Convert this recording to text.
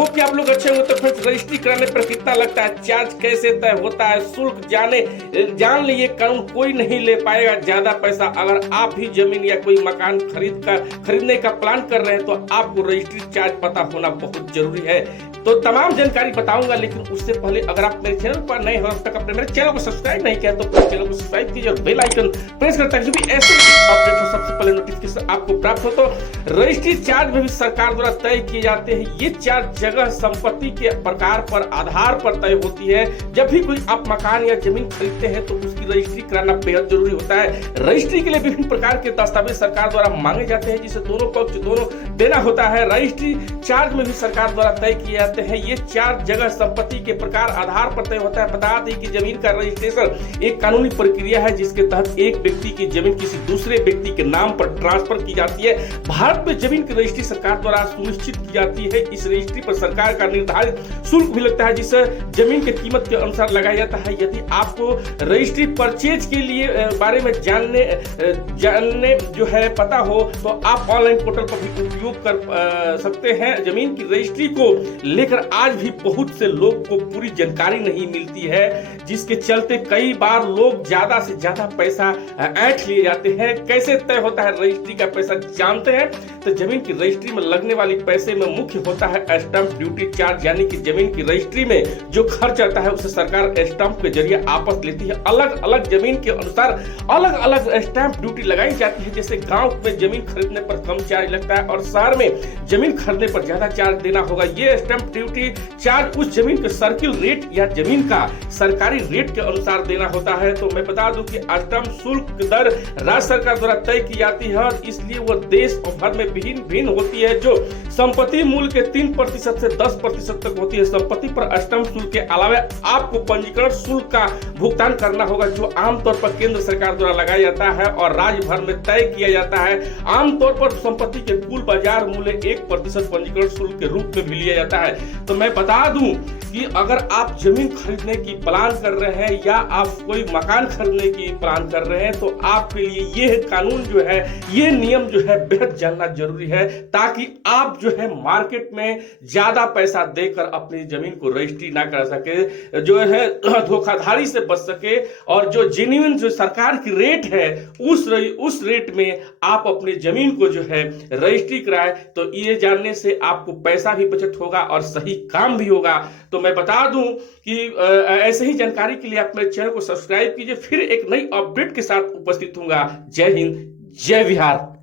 Hope कि आप लोग अच्छे होंगे। तो फ्रेंड्स, रजिस्ट्री कराने पर कितना लगता है, चार्ज कैसे तय होता है, शुल्क जान लिए कानून कोई नहीं ले पाएगा ज्यादा पैसा। अगर आप भी जमीन या कोई मकान खरीदने का प्लान कर रहे हैं तो आपको रजिस्ट्री चार्ज पता होना बहुत जरूरी है। तो तमाम जानकारी बताऊंगा, लेकिन उससे पहले अगर आप मेरे चैनल पर नए हो, अब तक अपने मेरे चैनल को सब्सक्राइब नहीं किया तो चैनल को सब्सक्राइब कीजिए और बेल आइकन प्रेस करता है, जो भी ऐसे अपडेट हो सबसे पहले नोटिफिकेशन आपको प्राप्त हो। तो रजिस्ट्री चार्ज में भी सरकार द्वारा तय किए जाते हैं। ये चार्ज जगह संपत्ति के प्रकार पर आधार पर तय होती है। जब भी कोई आप मकान या जमीन खरीदते हैं तो उसकी रजिस्ट्री कराना बेहद जरूरी होता है। रजिस्ट्री के लिए विभिन्न प्रकार के दस्तावेज सरकार द्वारा मांगे जाते हैं, जिसे दोनों पक्ष दोनों देना होता है। रजिस्ट्री चार्ज में भी सरकार द्वारा तय किए जाते हैं। ये चार्ज जगह संपत्ति के प्रकार आधार पर तय होता है। बता दें कि जमीन का रजिस्ट्रेशन एक कानूनी प्रक्रिया है जिसके तहत एक व्यक्ति की जमीन किसी दूसरे व्यक्ति के नाम पर ट्रांसफर की जाती है। भारत में जमीन की रजिस्ट्री सरकार द्वारा सुनिश्चित की जाती है। इस रजिस्ट्री पर सरकार का निर्धारित शुल्क भी लगता है, जिसे जमीन की कीमत के अनुसार लगाया जाता है। यदि आपको रजिस्ट्री परचेज के लिए बारे में जानने जो है पता हो तो आप ऑनलाइन पोर्टल पर भी उपयोग कर सकते हैं। जमीन की रजिस्ट्री को लेकर आज भी बहुत से लोग को पूरी जानकारी नहीं मिलती है, जिसके चलते कई बार लोग ज्यादा से ज्यादा पैसा ऐंठ लिए जाते हैं। कैसे तय होता है रजिस्ट्री का पैसा जानते हैं। तो जमीन की रजिस्ट्री में लगने वाली पैसे में मुख्य होता है स्टैंप ड्यूटी चार्ज, यानी कि जमीन की रजिस्ट्री में जो खर्च आता है उसे सरकार स्टैंप के जरिए आपस लेती है। अलग अलग जमीन के अनुसार अलग अलग स्टैंप ड्यूटी लगाई जाती है। जैसे गांव में जमीन खरीदने पर कम चार्ज लगता है और शहर में जमीन खरीदने पर ज्यादा चार्ज देना होगा। ये स्टैंप ड्यूटी चार्ज उस जमीन के सर्किल रेट या जमीन का सरकारी रेट के अनुसार देना होता है। तो मैं बता दूं कि स्टैंप शुल्क दर राज्य सरकार द्वारा तय की जाती है और इसलिए वो देश भर में भिन्न होती है, जो संपत्ति मूल्य के 3% से 10% तक होती है। संपत्ति पर स्टैंप शुल्क के अलावा आपको पंजीकरण शुल्क का भुगतान करना होगा, जो आमतौर पर केंद्र सरकार द्वारा लगाया जाता है और राज्य भर में तय किया जाता है। आमतौर पर संपत्ति के कुल बाजार मूल्य 1% पंजीकरण शुल्क के रूप में भी लिया जाता है। तो मैं बता दूं कि अगर आप जमीन खरीदने की प्लान कर रहे हैं या आप कोई मकान खरीदने की प्लान कर रहे हैं तो आपके लिए ये कानून जो है, ये नियम जो है बेहद जानना जरूरी है, ताकि आप जो है मार्केट में ज्यादा पैसा देकर अपनी जमीन को रजिस्ट्री ना कर सके, जो है धोखाधड़ी से बच सके और जो जेन्युइन जो सरकार की रेट है उस रेट में आप अपनी जमीन को जो है रजिस्ट्री कराए। तो ये जानने से आपको पैसा भी बचत होगा और सही काम भी होगा। तो मैं बता दूं कि ऐसे ही जानकारी के लिए आप मेरे चैनल को सब्सक्राइब कीजिए। फिर एक नई अपडेट के साथ उपस्थित होऊंगा। जय हिंद, जय बिहार।